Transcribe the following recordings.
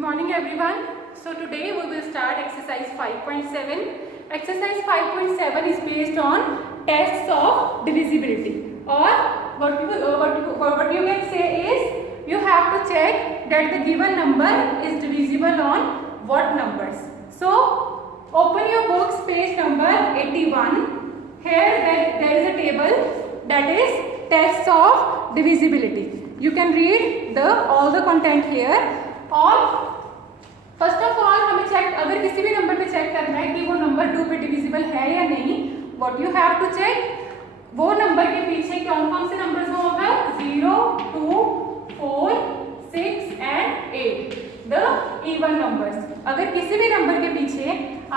morning everyone. So today we will start exercise 5.7. Exercise 5.7 is based on tests of divisibility, or what you can say is you have to check that the given number is divisible on what numbers. So open your books, page number 81. Here there is a table that is tests of divisibility. You can read all the content here. और first of all हमें check, अगर किसी भी number पे check करना है कि वो नंबर 2 पे डिविजिबल है या नहीं, what you have to check वो नंबर के पीछे कौन कौन से नंबर्स होगा, 0, 2, 4, 6 एंड 8 द इवन नंबर्स. अगर किसी भी नंबर के पीछे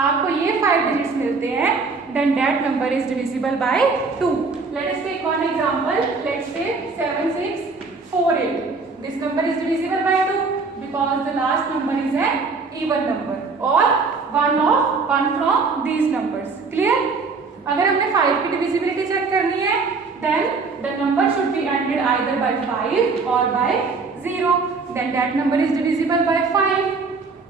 आपको ये 5 डिजिट्स मिलते हैं then that number is divisible by 2. Let us take one example. Let's take 7, 6, 4, 8. This number is divisible by 2 because the last number is an even number or one from these numbers. Clear? अगर हमने 5 की divisibility check करनी है then the number should be ended either by 5 or by 0. Then that number is divisible by 5.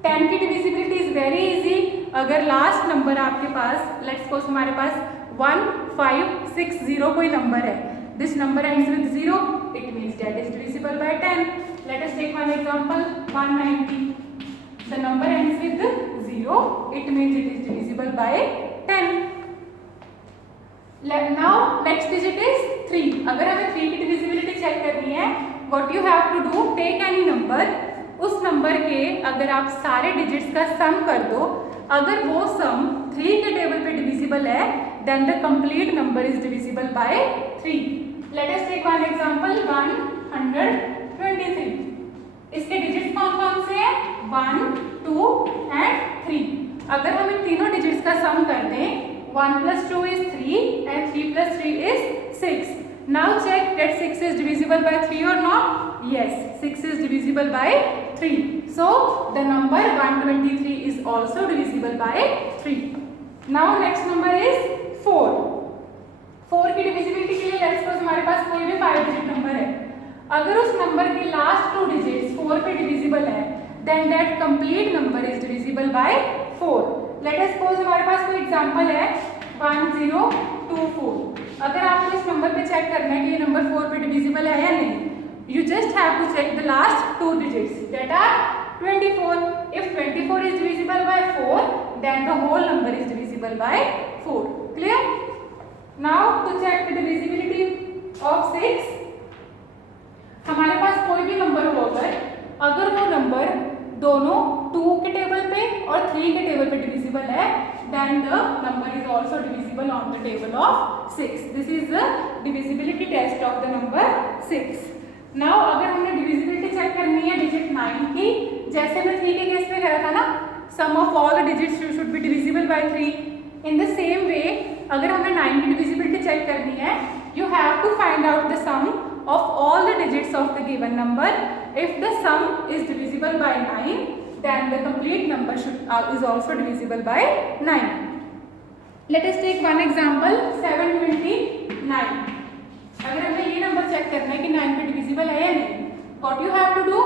10 की divisibility is very easy. अगर last number आपके पास, let's suppose हमारे पास 1, 5, 6, 0 कोई number है, this number ends with 0, it means that is divisible by 10. Let us take one example. 190. The number ends with 0. It means it is divisible by 10. Now next digit is 3. अगर हमें 3 की divisibility check करनी है, what you have to do, take any number. उस number के अगर आप सारे digits का sum कर दो, अगर वो sum 3 के टेबल पे divisible है, then the complete number is divisible by 3. Let us take one example. 123. इसके डिजिट्स कौन कौन से हैं, 1, 2 एंड 3. अगर हम इन तीनों डिजिट्स का सम कर दें, 1 + 2 is 3 and 3 + 3 is 6. Now check that 6 is divisible by 3 or not. Yes, 6 is divisible by 3. So the number 123 is also divisible by 3. Now next number is 4. 4 की डिविजिबिलिटी के लिए लेट्स सपोज हमारे पास कोई भी 5 डिजिट नंबर है. अगर उस नंबर के लास्ट 2 डिजिट्स 4 पे डिविजिबल है then that complete number is divisible by 4. Let us suppose हमारे पास कोई एग्जांपल है 1024. अगर आपको इस नंबर पे चेक करना है कि ये नंबर 4 पे डिविजिबल है या नहीं, you just have to check the last 2 digits that are 24. If 24 is divisible by 4 then the whole number is divisible by 4. Clear? Now to check the divisibility of 6. हमारे पास कोई भी नंबर होगा, अगर वो नंबर दोनों 2 के टेबल पे और 3 के टेबल पे डिविजिबल है then the number is also divisible on the table of 6. This is the divisibility test of the number 6. Now अगर हमने डिविजिबिलिटी चेक करनी है डिजिट 9 की, जैसे मैं 3 के केस में कहा था ना, sum of all the digits should be divisible by 3. In the same way अगर हमें 9 की डिविजिबिलिटी चेक करनी है, you have to find out the sum of all the digits of the given number. If the sum is divisible by 9 then the complete number is also divisible by 9. Let us take one example. 729. अगर हमें ये number check करना है कि 9 पे divisible है या नहीं, what you have to do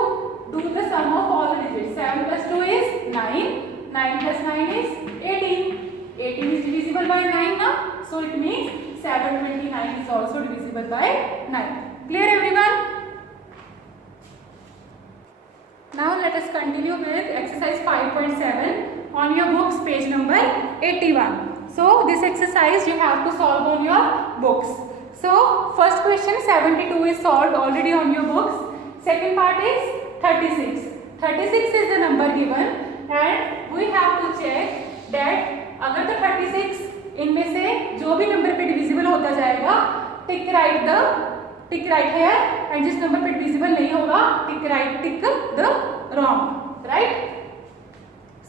the sum of all the digits. 7 + 2 is 9. 9 + 9 is 18. 18 is divisible by 9 now, so it means 729 is also divisible by 9. Clear everyone? Now let us continue with exercise 5.7 on your books, page number 81. So this exercise you have to solve on your books. So first question 72 is solved already on your books. Second part is 36. 36 is the number given and we have to check that अगर तो 36 इनमें से जो भी number पे divisible होता जाएगा, tick right है, एंड जिस नंबर पे डिविजिबल नहीं होगा tick the wrong. Right?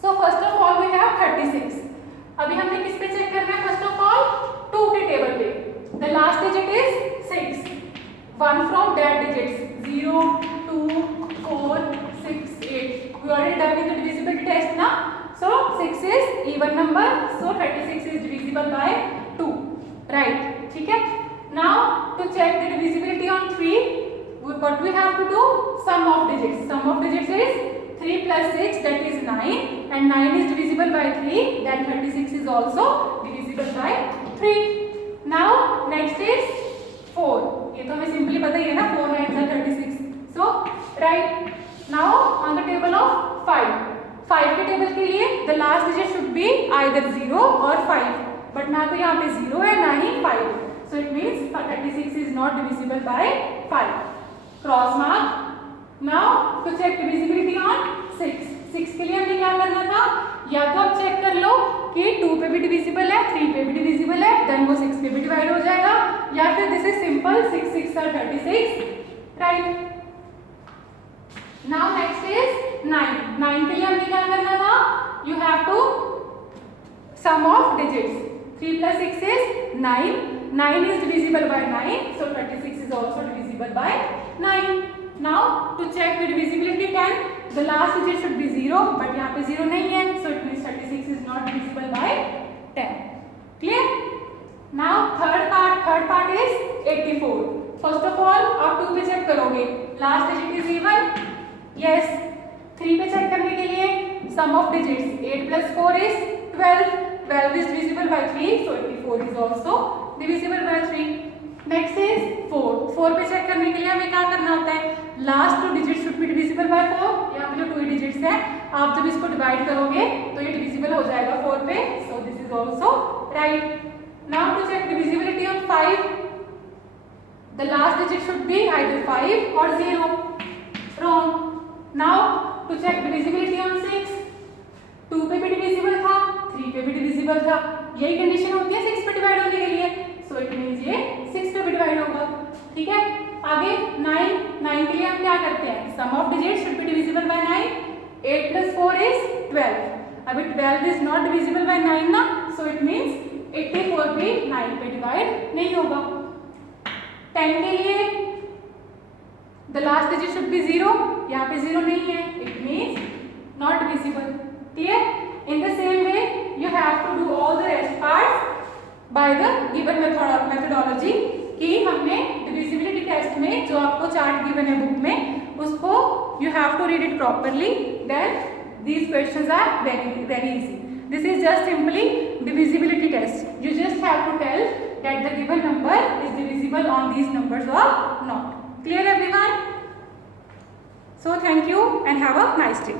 So first of all we have 36. अभी हमने किस पे चेक करना है? फर्स्ट ऑफ ऑल 2 के टेबल पे. The last digit is 6. 1 from that digits 0, 2, 4, 6, 8. We already done with the divisibility test ना. So 6 is even number, so 36 is divisible by 2. Right? ठीक है? Now to check the divisibility on 3, what we have to do? Sum of digits. Sum of digits is 3 plus 6 that is 9 and 9 is divisible by 3, then 36 is also divisible by 3. Now next is 4. ये तो हमें simply पता ही है ना, 4 9 are 36. So write now on the table of 5. 5 के table के लिए the last digit should be either 0 or 5, but ना तो यहाँ पे 0 है ना ही 5, so it means 36 is not divisible by 5. Cross mark. Now to check divisibility on 6. 6 के लिए हमें क्या करना था, या तो आप चेक कर लो कि 2 पे भी डिविजिबल है, 3 पे भी डिविजिबल है, देन वो 6 पे भी डिवाइड हो जाएगा, या फिर this is simple 6 6 are 36, right. Now next is 9. 9 के लिए हमें क्या करना था, you have to sum of digits. 3 plus 6 is 9. 9 is divisible by 9, so 36 is also divisible by 9. Now to check the divisibility 10, the last digit should be 0, but यहाँ पे 0 नहीं है, so it means 36 is not divisible by 10. Clear? Now third part is 84. First of all आप 2 पे check करोगे, last digit is even. Yes. 3 पे check करने के लिए sum of digits 8 plus 4 is 12. 12 is divisible by 3, so 84 is also divisible by 3. Next is 4. 4 पे check करने के लिए हमें क्या करना होता है, last 2 digit should be divisible by 4. यहाँ पे जो 2 डिजिट्स हैं, आप जब इसको डिवाइड करोगे तो ये डिविजिबल हो जाएगा 4 पे, so this is also right. Now to check divisibility of 5, the last digit should be either 5 और 0. Wrong. Now to check divisibility on 6, 2 पे भी डिविजिबल था, 3 पे भी डिविजिबल था, यही कंडीशन होती है 6 पे डिवाइड होने के लिए, सो इट मींस ये 6 पे भी डिवाइड होगा. ठीक है. आगे 9 के लिए हम क्या करते हैं, sum of digits should be divisible by 9. 8 plus 4 is 12. अभी 12 is not divisible by 9 ना, so it means 84 भी 9 पे डिवाइड नहीं होगा. 10 के लिए the last digit should be 0. यहाँ पे 0 नहीं है, it means not divisible. Clear? In the same way you have to do all the rest parts by the given methodology. कि हमने divisibility टेस्ट में जो आपको चार्ट गिवन है बुक में, उसको you have to read it properly, then these questions are very easy. This is just simply divisibility test. You just have to tell that the given number is divisible on these numbers or not. Clear everyone? So thank you and have a nice day.